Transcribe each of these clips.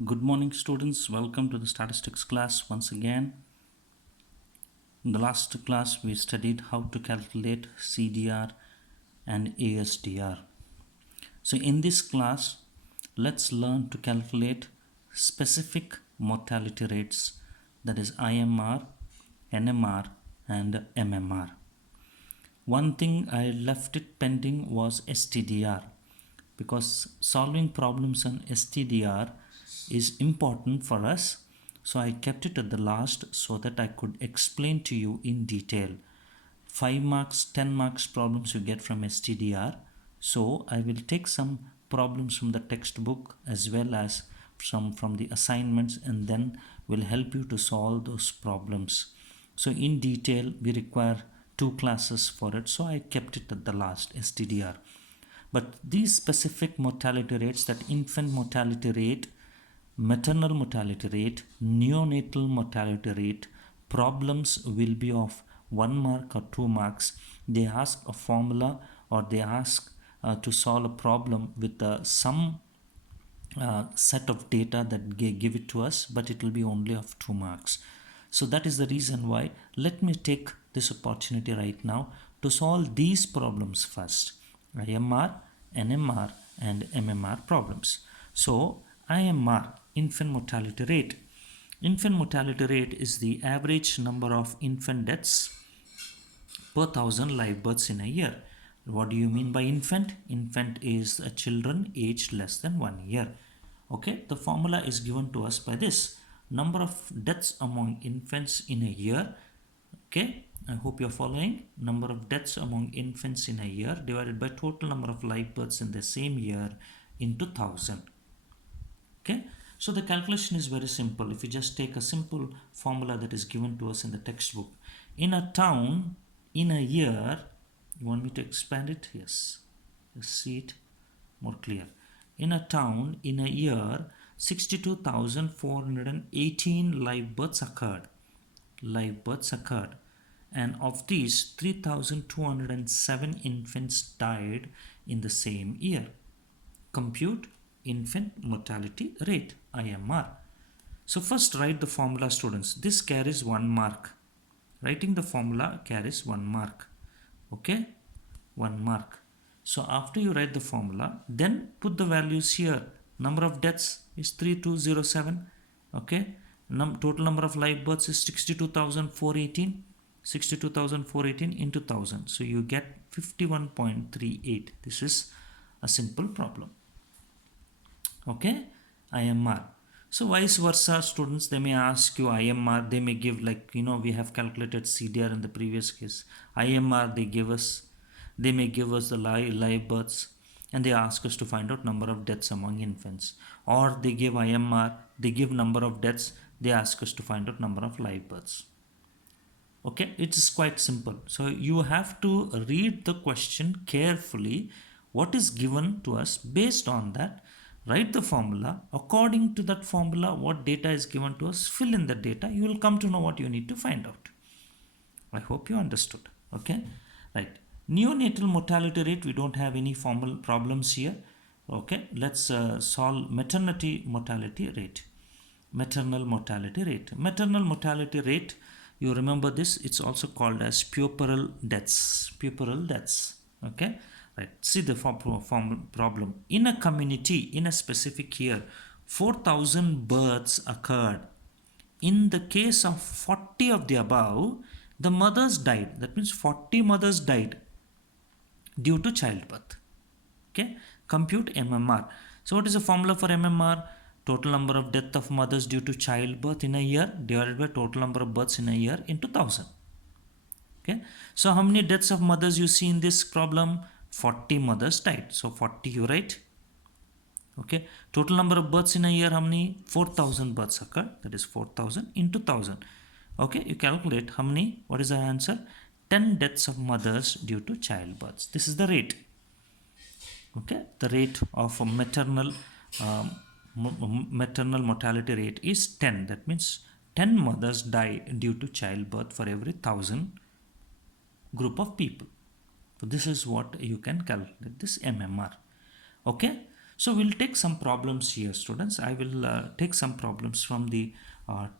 Good morning, students. Welcome to the statistics class once again. In the last class, we studied how to calculate CDR and ASDR. So, in this class, let's learn to calculate specific mortality rates, that is IMR, NMR, and MMR. One thing I left it pending was STDR, because solving problems on STDR is important for us. So I kept it at the last so that I could explain to you in detail. 5 marks, 10 marks problems you get from STDR. So I will take some problems from the textbook as well as some from the assignments, and then will help you to solve those problems. So in detail we require 2 classes for it, so I kept it at the last, STDR. But these specific mortality rates, that infant mortality rate, maternal mortality rate, neonatal mortality rate, problems will be of 1 mark or 2 marks. They ask a formula, or they ask to solve a problem with some set of data that give it to us, but it will be only of 2 marks. So that is the reason why let me take this opportunity right now to solve these problems first: IMR, NMR, and MMR problems. So IMR, infant mortality rate. Infant mortality rate is the average number of infant deaths per 1000 live births in a year. What do you mean by infant? Infant is a children aged less than 1 year. Okay, the formula is given to us by this: number of deaths among infants in a year. Okay, I hope you're following. Number of deaths among infants in a year divided by total number of live births in the same year into 1000. Okay, so the calculation is very simple. If you just take a simple formula that is given to us in the textbook: in a town, in a year, you want me to expand it? Yes, you see it more clear. In a town, in a year, 62,418 live births occurred. Live births occurred. And of these, 3,207 infants died in the same year. Compute infant mortality rate, IMR. So first write the formula, students. This carries 1 mark. Writing the formula carries 1 mark. Okay, 1 mark. So after you write the formula, then put the values here. Number of deaths is 3207. Okay, total number of live births is 62,418. 62,418 into 1000. So you get 51.38. This is a simple problem. Okay, IMR. So vice versa, students, they may ask you IMR. They may give, like, we have calculated CDR in the previous case. IMR, they may give us the live births, and they ask us to find out number of deaths among infants. Or they give IMR, they give number of deaths, they ask us to find out number of live births. Okay, it is quite simple. So you have to read the question carefully, what is given to us. Based on that, write the formula. According to that formula, what data is given to us, fill in the data. You will come to know what you need to find out. I hope you understood. Okay, right. Neonatal mortality rate, we don't have any formal problems here. Okay, let's solve maternity mortality rate. Maternal mortality rate. Maternal mortality rate, you remember this, it's also called as puerperal deaths. Puerperal deaths. Okay, right. See the problem. In a community, in a specific year, 4,000 births occurred. In the case of 40 of the above, the mothers died. That means 40 mothers died due to childbirth. Okay, compute MMR. So what is the formula for MMR? Total number of death of mothers due to childbirth in a year divided by total number of births in a year into 1000. Okay, so how many deaths of mothers you see in this problem? 40 mothers died. So 40 you write. Okay, total number of births in a year, how many? 4,000 births occurred. That is 4,000 into 1000. Okay, you calculate how many. What is the answer? 10 deaths of mothers due to childbirths. This is the rate. Okay, the rate of a maternal mortality rate is 10. That means 10 mothers die due to childbirth for every 1000 group of people. So this is what you can calculate, this MMR. Okay, So we'll take some problems here, students. I will take some problems from the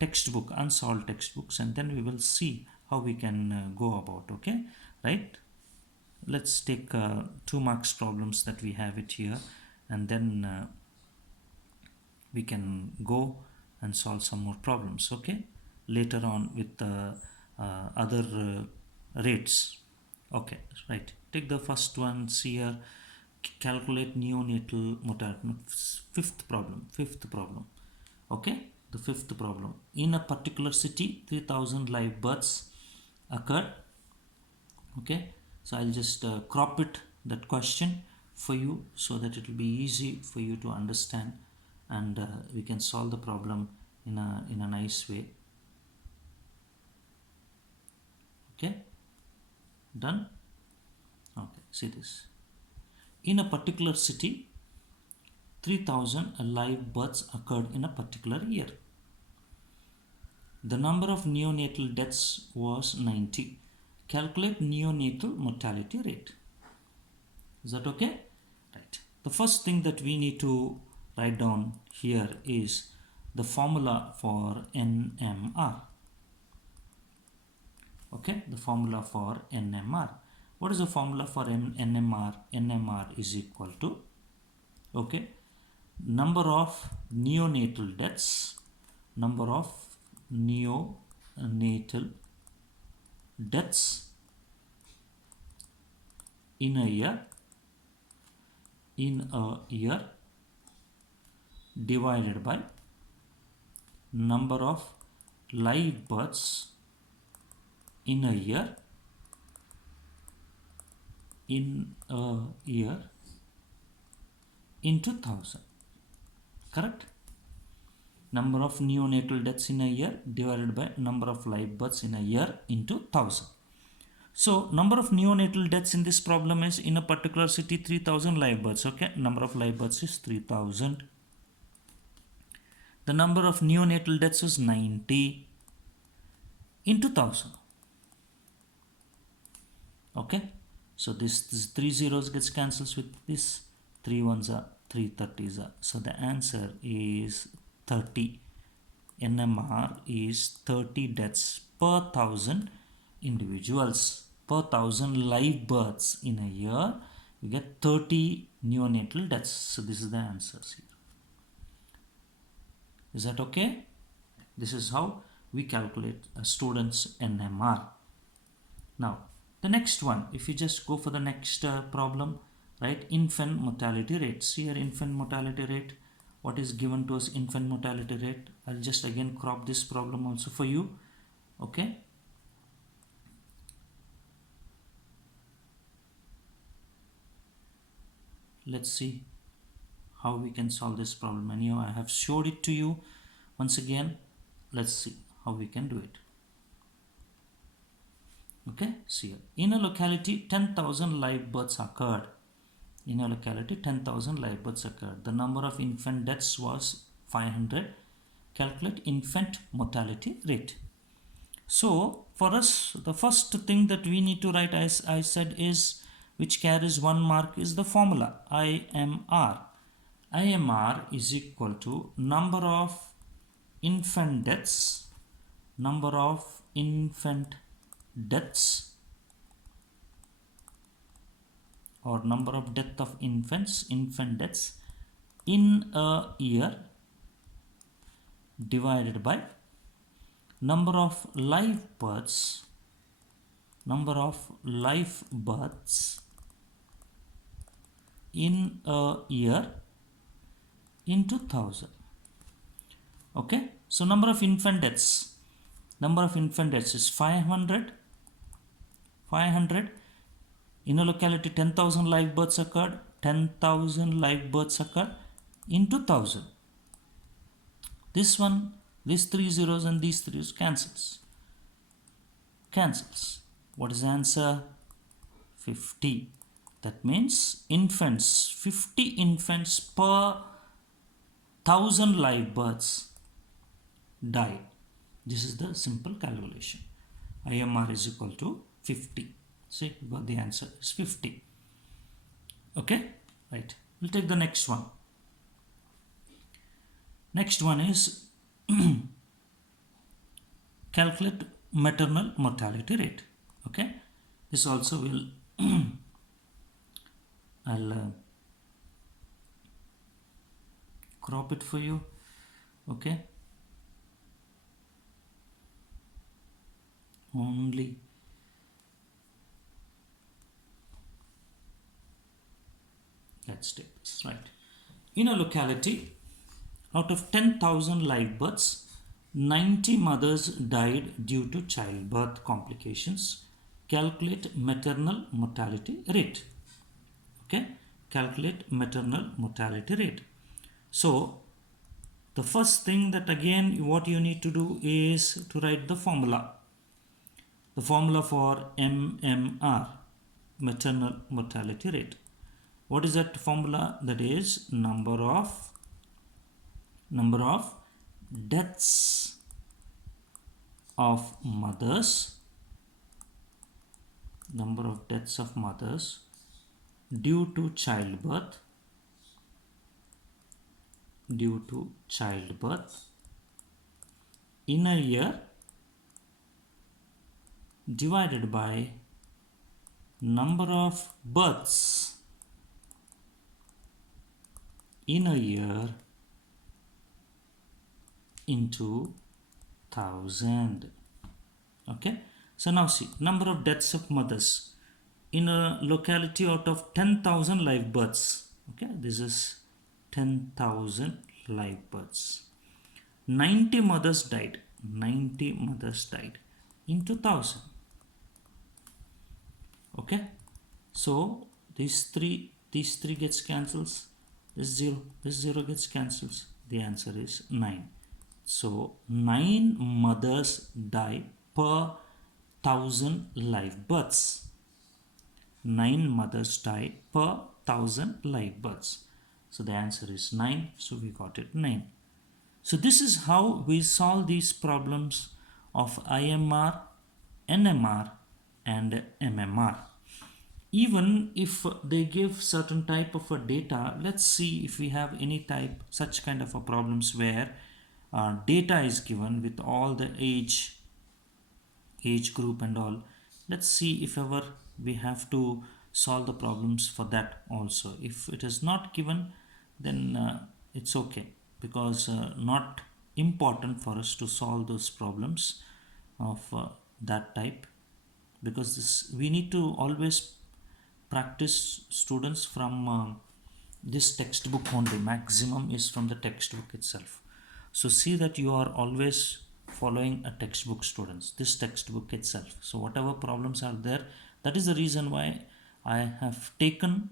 textbook, unsolved textbooks, and then we will see how we can go about, okay? Right? Let's take 2 marks problems that we have it here, and then we can go and solve some more problems, okay? Later on with other rates. Okay, right. Take the first one here. Calculate neonatal mortality. Fifth problem. Okay, the fifth problem. In a particular city, 3,000 live births occurred. Okay, so I'll just crop it, that question, for you, so that it will be easy for you to understand, and we can solve the problem in a nice way. Okay, done. Okay, see this. In a particular city, 3,000 live births occurred in a particular year. The number of neonatal deaths was 90. Calculate neonatal mortality rate. Is that okay? Right. The first thing that we need to write down here is the formula for NMR. Okay, the formula for NMR. What is the formula for NMR? NMR is equal to, okay, number of neonatal deaths, number of neonatal deaths in a year divided by number of live births in a year into 1000. Correct? Number of neonatal deaths in a year divided by number of live births in a year into 1000. So number of neonatal deaths in this problem is, in a particular city, 3,000 live births. Okay, number of live births is 3,000. The number of neonatal deaths is 90 into 1000. Okay, so this 3 zeros gets cancels with this, 3 ones are 3 30s are. So the answer is 30. NMR is 30 deaths per 1,000 individuals. Per 1,000 live births in a year, you get 30 neonatal deaths. So this is the answers here. Is that okay? This is how we calculate a student's NMR. Now, the next one, if you just go for the next problem, right? Infant mortality rate. See here, infant mortality rate. What is given to us, infant mortality rate? I'll just again crop this problem also for you. Okay. Let's see how we can solve this problem. Anyhow, I have showed it to you. Once again, let's see how we can do it. Okay, see here. In a locality, 10,000 live births occurred. In a locality, 10,000 live births occurred. The number of infant deaths was 500. Calculate infant mortality rate. So, for us, the first thing that we need to write, as I said, is, which carries 1 mark, is the formula IMR. IMR is equal to number of infant deaths, or number of death of infant deaths in a year divided by number of live births in a year into 1,000. Okay, so number of infant deaths is 500. In a locality, 10,000 live births occurred. 10,000 live births occurred into 1,000. This one, these 3 zeros and these 3 zeros cancels. What is the answer? 50. That means 50 infants per 1,000 live births die. This is the simple calculation. IMR is equal to 50. See, the answer is 50. Okay, right. We'll take the next one. Next one is calculate maternal mortality rate. Okay, this also will I'll crop it for you. Okay, only let's take this, right. In a locality, out of 10,000 live births, 90 mothers died due to childbirth complications. Calculate maternal mortality rate. Okay, calculate maternal mortality rate. So the first thing that again what you need to do is to write the formula. The formula for MMR, maternal mortality rate. What is that formula? That is number of deaths of mothers, number of deaths of mothers due to childbirth in a year divided by number of births in a year into 1000. Okay, so now see, number of deaths of mothers in a locality out of 10,000 live births. Okay, this is 10,000 live births. 90 mothers died. 90 mothers died in 2000. Okay, so these three gets cancels. This zero gets cancels. The answer is 9. So 9 mothers die per 1000 live births. 9 mothers die per 1000 live births. So the answer is 9. So we got it 9. So this is how we solve these problems of IMR, NMR and MMR. Even if they give certain type of a data, let's see if we have any type such kind of a problems where data is given with all the age group and all. Let's see if ever we have to solve the problems for that also. If it is not given, then it's okay, because not important for us to solve those problems of that type, because this we need to always practice students from this textbook only. Maximum is from the textbook itself. So see that you are always following a textbook, students, this textbook itself. So whatever problems are there, that is the reason why I have taken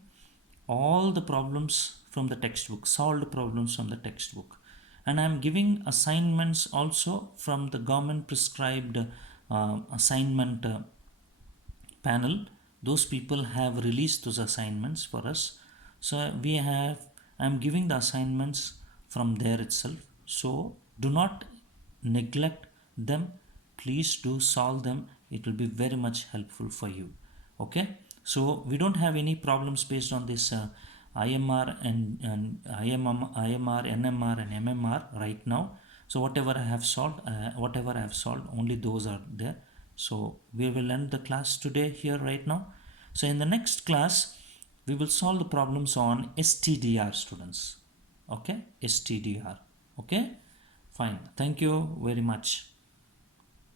all the problems from the textbook, solved problems from the textbook, and I am giving assignments also from the government prescribed assignment panel. Those people have released those assignments for us, so I'm giving the assignments from there itself. So do not neglect them, please do solve them. It will be very much helpful for you. Okay, so we don't have any problems based on this IMR and IMR NMR and MMR right now. So whatever I have solved, only those are there. So we will end the class today here right now. So in the next class, we will solve the problems on STDR, students. Okay, STDR. Okay, fine. Thank you very much.